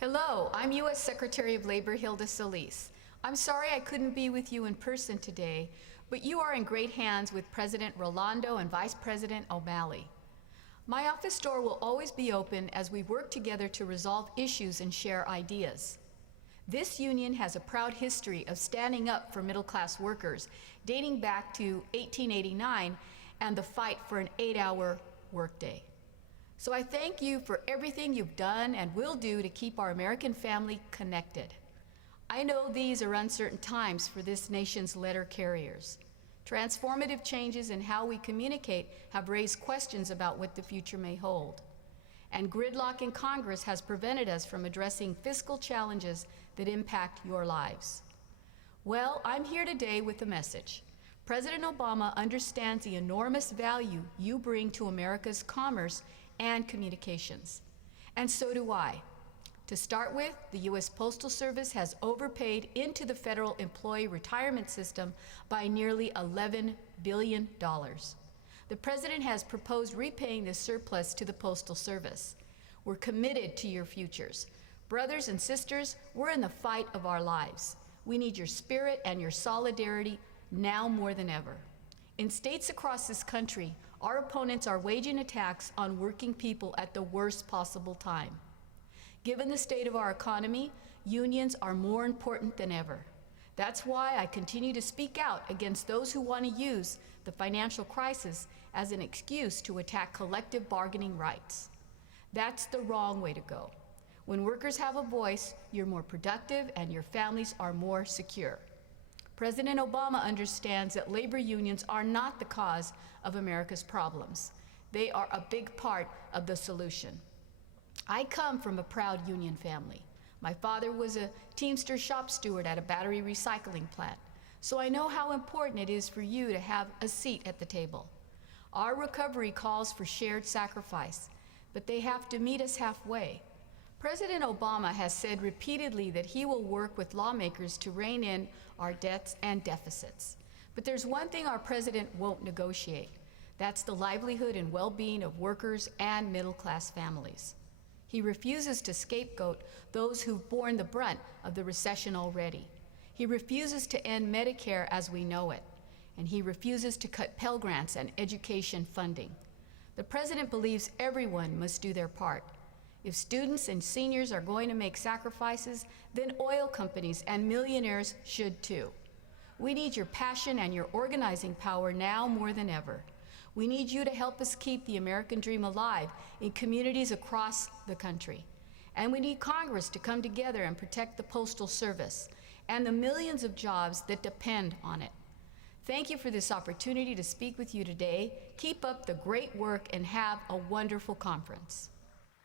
Hello, I'm U.S. Secretary of Labor Hilda Solis. I'm sorry I couldn't be with you in person today, but you are in great hands with President Rolando and Vice President O'Malley. My office door will always be open as we work together to resolve issues and share ideas. This union has a proud history of standing up for middle-class workers, dating back to 1889 and the fight for an 8-hour workday. So I thank you for everything you've done and will do to keep our American family connected. I know these are uncertain times for this nation's letter carriers. Transformative changes in how we communicate have raised questions about what the future may hold. And gridlock in Congress has prevented us from addressing fiscal challenges that impact your lives. Well, I'm here today with a message. President Obama understands the enormous value you bring to America's commerce and communications. And so do I. To start with, the U.S. Postal Service has overpaid into the federal employee retirement system by nearly $11 billion. The President has proposed repaying this surplus to the Postal Service. We're committed to your futures. Brothers and sisters, we're in the fight of our lives. We need your spirit and your solidarity now more than ever. In states across this country, our opponents are waging attacks on working people at the worst possible time. Given the state of our economy, unions are more important than ever. That's why I continue to speak out against those who want to use the financial crisis as an excuse to attack collective bargaining rights. That's the wrong way to go. When workers have a voice, you're more productive and your families are more secure. President Obama understands that labor unions are not the cause of America's problems. They are a big part of the solution. I come from a proud union family. My father was a Teamster shop steward at a battery recycling plant, so I know how important it is for you to have a seat at the table. Our recovery calls for shared sacrifice, but they have to meet us halfway. President Obama has said repeatedly that he will work with lawmakers to rein in our debts and deficits. But there's one thing our president won't negotiate. That's the livelihood and well-being of workers and middle-class families. He refuses to scapegoat those who've borne the brunt of the recession already. He refuses to end Medicare as we know it, and he refuses to cut Pell Grants and education funding. The president believes everyone must do their part. If students and seniors are going to make sacrifices, then oil companies and millionaires should too. We need your passion and your organizing power now more than ever. We need you to help us keep the American dream alive in communities across the country. And we need Congress to come together and protect the Postal Service and the millions of jobs that depend on it. Thank you for this opportunity to speak with you today. Keep up the great work and have a wonderful conference.